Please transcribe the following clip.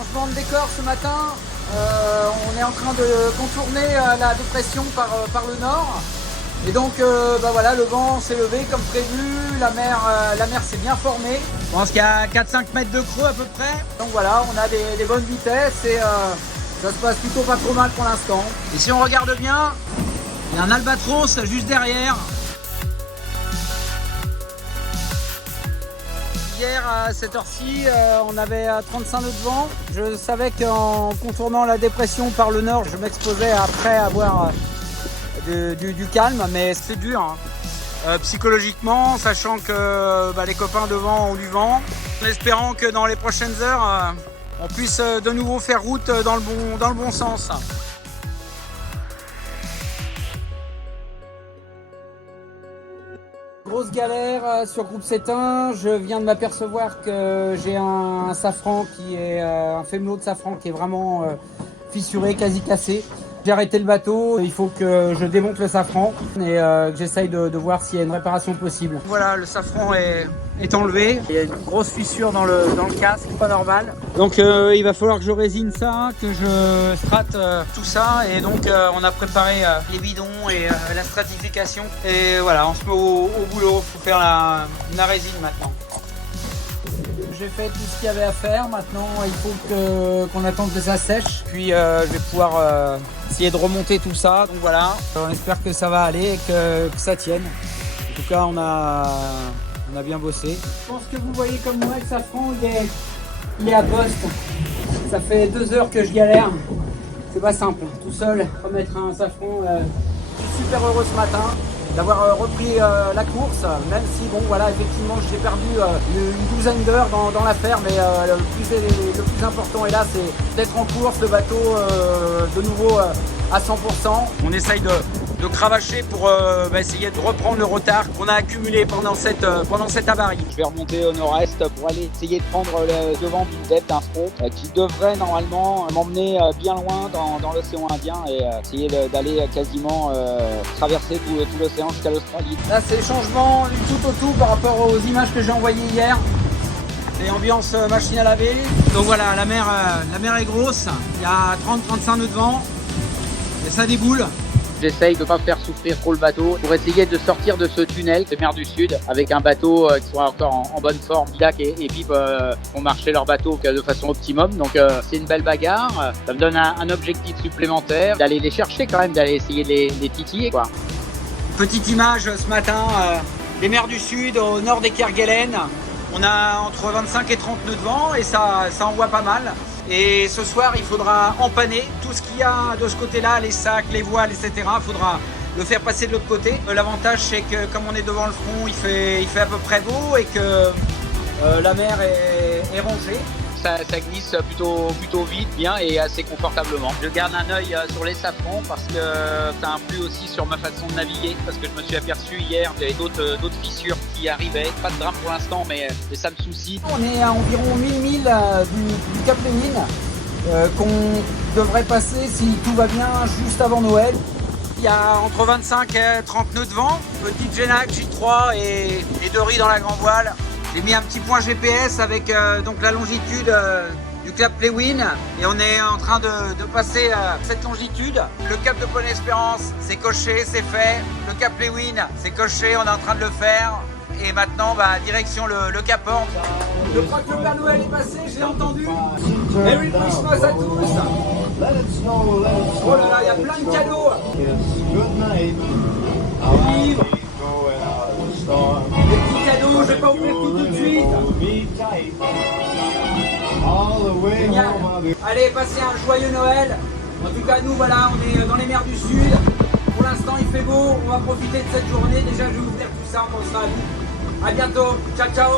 Changement de décor ce matin, on est en train de contourner la dépression par le nord. Et donc voilà, le vent s'est levé comme prévu, la mer s'est bien formée. Je pense qu'il y a 4-5 mètres de creux à peu près. Donc voilà, on a des bonnes vitesses et ça se passe plutôt pas trop mal pour l'instant. Et si on regarde bien, il y a un albatros juste derrière. Hier à cette heure-ci, on avait 35 nœuds de vent. Je savais qu'en contournant la dépression par le nord, je m'exposais après à avoir du calme, mais c'est dur hein. Psychologiquement, sachant que les copains devant ont du vent, en espérant que dans les prochaines heures, on puisse de nouveau faire route dans le bon sens. Grosse galère sur Groupe Sétain. Je viens de m'apercevoir que j'ai un safran qui est un fémelot de safran qui est vraiment fissuré, quasi cassé. J'ai arrêté le bateau, il faut que je démonte le safran et que j'essaye de voir s'il y a une réparation possible. Voilà, le safran est enlevé. Il y a une grosse fissure dans le casque, pas normal. Donc il va falloir que je résine ça, que je strate tout ça. Et donc on a préparé les bidons et la stratification. Et voilà, on se met au boulot pour faire la résine maintenant. J'ai fait tout ce qu'il y avait à faire. Maintenant, il faut qu'on attende que ça sèche. Puis je vais pouvoir essayer de remonter tout ça. Donc voilà, on espère que ça va aller et que ça tienne. En tout cas, on a bien bossé. Je pense que vous voyez comme moi le safran, il est à poste. Ça fait 2 heures que je galère. C'est pas simple, tout seul, remettre un safran. Je suis super heureux ce matin d'avoir repris la course, même si bon voilà, effectivement j'ai perdu une douzaine d'heures dans l'affaire, mais le plus important est là, c'est d'être en course, le bateau de nouveau à 100%. On essaye de cravacher pour essayer de reprendre le retard qu'on a accumulé pendant cette avarie. Je vais remonter au nord-est pour aller essayer de prendre le devant d'une dette d'un front qui devrait normalement m'emmener bien loin dans l'océan Indien et essayer d'aller quasiment traverser tout l'océan jusqu'à l'Australie. Là c'est changement du tout au tout par rapport aux images que j'ai envoyées hier. C'est ambiance machine à laver. Donc voilà, la mer est grosse, il y a 30-35 nœuds de vent et ça déboule. J'essaye de ne pas faire souffrir trop le bateau pour essayer de sortir de ce tunnel de mer du Sud avec un bateau qui soit encore en bonne forme. Didac et Pip ont marché leur bateau de façon optimum. Donc c'est une belle bagarre. Ça me donne un objectif supplémentaire d'aller les chercher quand même, d'aller essayer de les titiller, quoi. Petite image ce matin des mers du Sud au nord des Kerguelen. On a entre 25 et 30 nœuds de vent et ça envoie pas mal. Et ce soir, il faudra empanner tout ce qu'il y a de ce côté-là, les sacs, les voiles, etc. Il faudra le faire passer de l'autre côté. L'avantage, c'est que comme on est devant le front, il fait à peu près beau et que la mer est rongée. Ça glisse plutôt vite, bien et assez confortablement. Je garde un œil sur les safrans parce que ça influe aussi sur ma façon de naviguer, parce que je me suis aperçu hier qu'il y avait d'autres fissures qui arrivaient. Pas de drame pour l'instant, mais ça me soucie. On est à environ 1000 milles du Cap Lewin qu'on devrait passer si tout va bien juste avant Noël. Il y a entre 25 et 30 nœuds de vent, petite Genac J3 et 2 riz dans la grand voile. J'ai mis un petit point GPS avec donc la longitude du Cap Lewin et on est en train de passer cette longitude. Le cap de Bonne-Espérance, c'est coché, c'est fait. Le Cap Lewin, c'est coché, on est en train de le faire. Et maintenant, direction le Cap Horn. Je crois que le Père Noël est passé, j'ai entendu. Merry Christmas à tous. Oh là là, il y a plein de cadeaux. Des livres. Des petits cadeaux, je vais pas ouvrir tout de suite. Génial. Allez, passez un joyeux Noël. En tout cas, nous, voilà, on est dans les mers du Sud. Pour l'instant, il fait beau. On va profiter de cette journée. Déjà, je vais vous dire tout ça. On pensera à vous. À bientôt. Ciao, ciao.